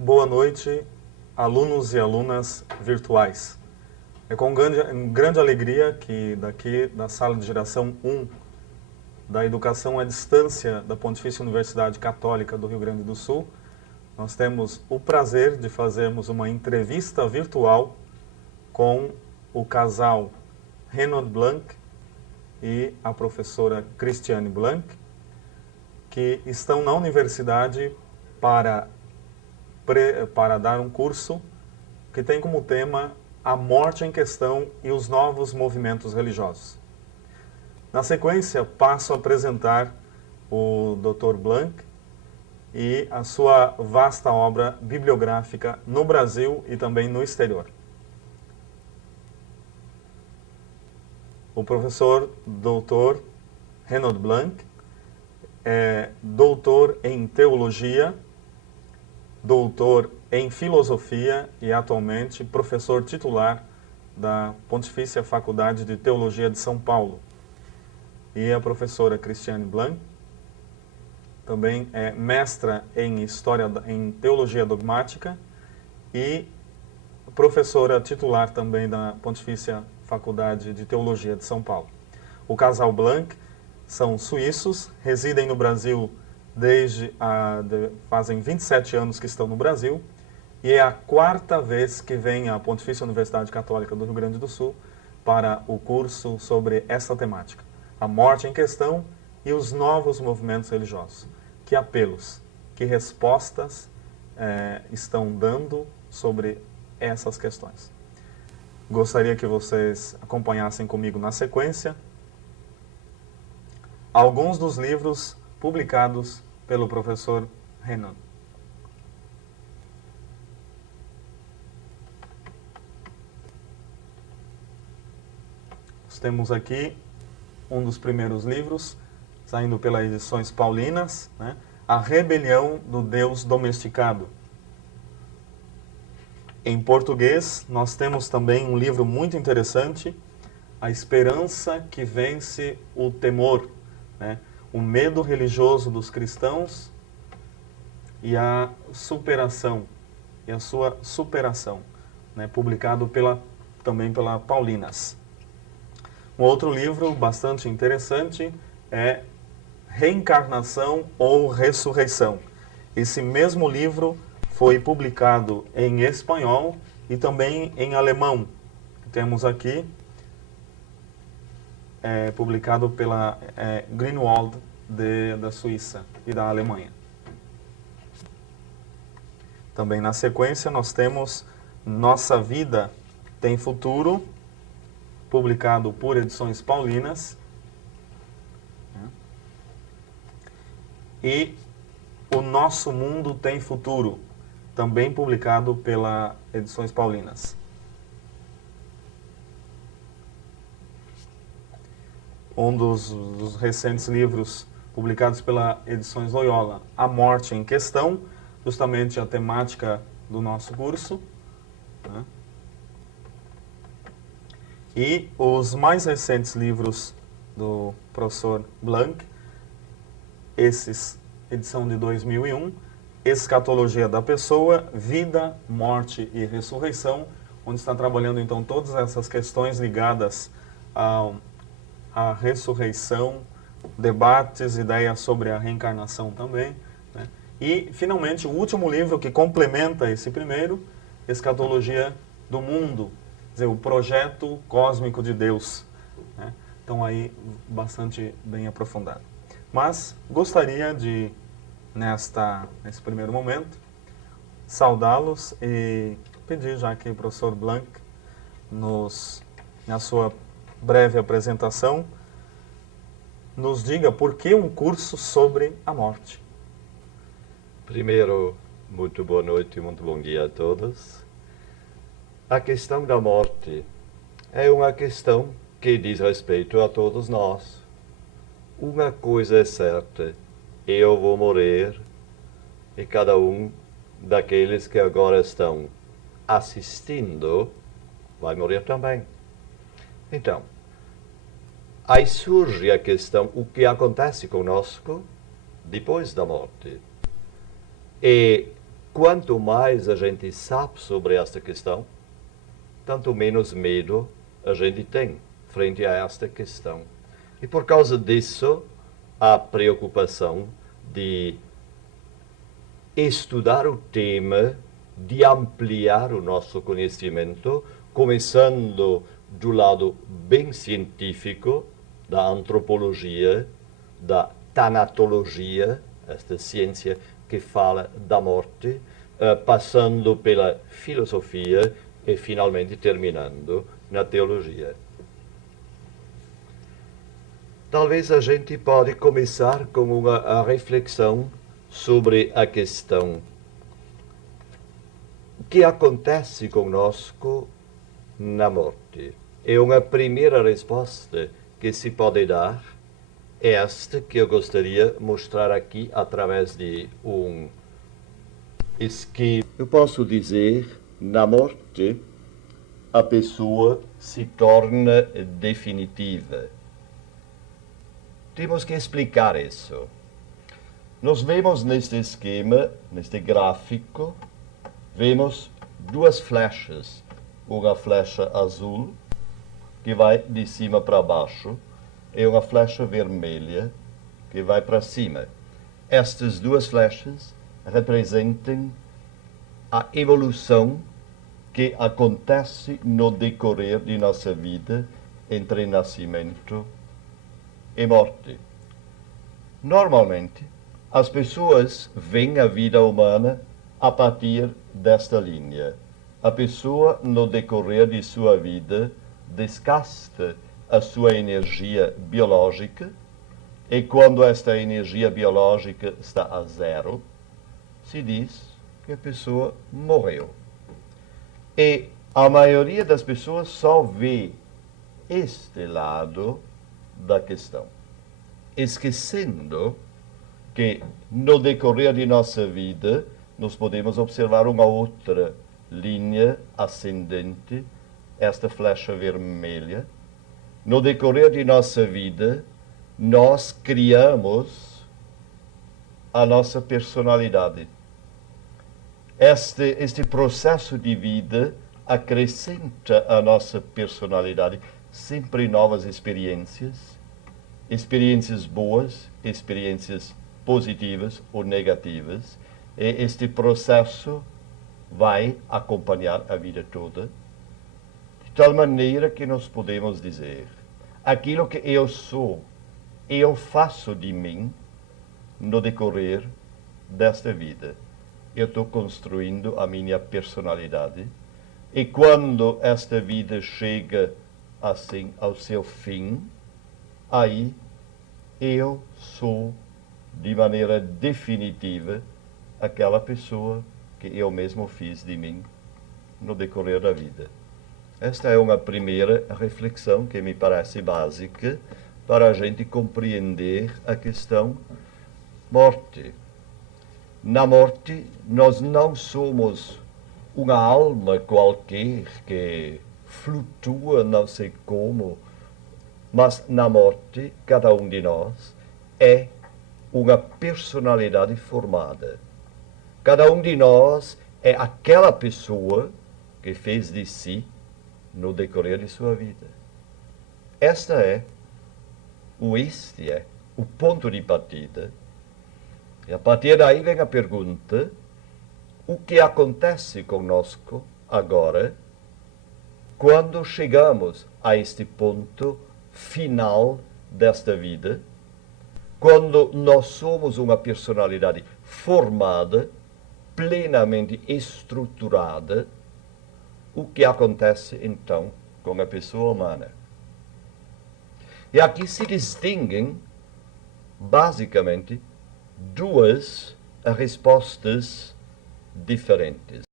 Boa noite, alunos e alunas virtuais. É com grande alegria que daqui da sala de geração 1 da Educação à Distância da Pontifícia Universidade Católica do Rio Grande do Sul, nós temos o prazer de fazermos uma entrevista virtual com o casal Renaud Blanc e a professora Cristiane Blanc, que estão na universidade para dar um curso que tem como tema a morte em questão e os novos movimentos religiosos. Na sequência, passo a apresentar o Dr. Blanc e a sua vasta obra bibliográfica no Brasil e também no exterior. O professor Dr. Renaud Blanc é doutor em teologia, doutor em filosofia e atualmente professor titular da Pontifícia Faculdade de Teologia de São Paulo. E a professora Cristiane Blanc também é mestra em teologia dogmática e professora titular também da Pontifícia Faculdade de Teologia de São Paulo. O casal Blanc são suíços, residem no Brasil fazem 27 anos que estão no Brasil, e é a quarta vez que vem à Pontifícia Universidade Católica do Rio Grande do Sul para o curso sobre essa temática, a morte em questão e os novos movimentos religiosos. Que apelos, que respostas estão dando sobre essas questões. Gostaria que vocês acompanhassem comigo na sequência alguns dos livros publicados pelo professor Renaud. Nós temos aqui um dos primeiros livros, saindo pelas Edições Paulinas, né? A Rebelião do Deus Domesticado. Em português, nós temos também um livro muito interessante, A Esperança que Vence o Temor, né? O medo religioso dos cristãos e a superação, e a sua superação, né? Publicado também pela Paulinas. Um outro livro bastante interessante é Reencarnação ou Ressurreição. Esse mesmo livro foi publicado em espanhol e também em alemão. Temos aqui, publicado pela Greenwald da Suíça e da Alemanha. Também na sequência nós temos Nossa Vida Tem Futuro, publicado por Edições Paulinas, e O Nosso Mundo Tem Futuro, também publicado pela Edições Paulinas. Um dos recentes livros publicados pela Edições Loyola, A Morte em Questão, justamente a temática do nosso curso, né? E os mais recentes livros do professor Blanc, edição de 2001, Escatologia da Pessoa, Vida, Morte e Ressurreição, onde está trabalhando então todas essas questões ligadas à ressurreição, debates, ideias sobre a reencarnação também, né? E, finalmente, o último livro que complementa esse primeiro, Escatologia do Mundo, quer dizer, o projeto cósmico de Deus, né? Então, aí, bastante bem aprofundado. Mas, gostaria de, nesse primeiro momento, saudá-los e pedir já que o professor Blanc, na sua breve apresentação, nos diga por que um curso sobre a morte. Primeiro, muito boa noite e muito bom dia a todos. A questão da morte é uma questão que diz respeito a todos nós. Uma coisa é certa, eu vou morrer e cada um daqueles que agora estão assistindo vai morrer também. Então, aí surge a questão, o que acontece conosco depois da morte. E quanto mais a gente sabe sobre esta questão, tanto menos medo a gente tem frente a esta questão. E por causa disso, a preocupação de estudar o tema, de ampliar o nosso conhecimento, começando do lado bem científico, da antropologia, da tanatologia, esta ciência que fala da morte, passando pela filosofia e finalmente terminando na teologia. Talvez a gente pode começar com uma reflexão sobre a questão: o que acontece conosco na morte? E uma primeira resposta que se pode dar é esta que eu gostaria de mostrar aqui através de um esquema. Eu posso dizer, na morte, a pessoa se torna definitiva. Temos que explicar isso. Nós vemos neste esquema, neste gráfico, vemos duas flechas. Uma flecha azul, que vai de cima para baixo, e uma flecha vermelha, que vai para cima. Estas duas flechas representam a evolução que acontece no decorrer de nossa vida entre nascimento e morte. Normalmente, as pessoas veem a vida humana a partir desta linha. A pessoa, no decorrer de sua vida, desgasta a sua energia biológica, e quando esta energia biológica está a zero, se diz que a pessoa morreu. E a maioria das pessoas só vê este lado da questão, esquecendo que no decorrer de nossa vida nós podemos observar uma outra linha ascendente, esta flecha vermelha. No decorrer de nossa vida, nós criamos a nossa personalidade. Este processo de vida acrescenta a nossa personalidade sempre novas experiências, experiências boas, experiências positivas ou negativas, e este processo vai acompanhar a vida toda, de tal maneira que nós podemos dizer: aquilo que eu sou, eu faço de mim no decorrer desta vida. Eu estou construindo a minha personalidade, e quando esta vida chega assim ao seu fim, aí eu sou de maneira definitiva aquela pessoa que eu mesmo fiz de mim no decorrer da vida. Esta é uma primeira reflexão que me parece básica para a gente compreender a questão morte. Na morte, nós não somos uma alma qualquer que flutua não sei como, mas na morte, cada um de nós é uma personalidade formada. Cada um de nós é aquela pessoa que fez de si no decorrer de sua vida. Este é o ponto de partida. E a partir daí vem a pergunta: o que acontece conosco agora, quando chegamos a este ponto final desta vida, quando nós somos uma personalidade formada, plenamente estruturada? O que acontece então com a pessoa humana? E aqui se distinguem, basicamente, duas respostas diferentes.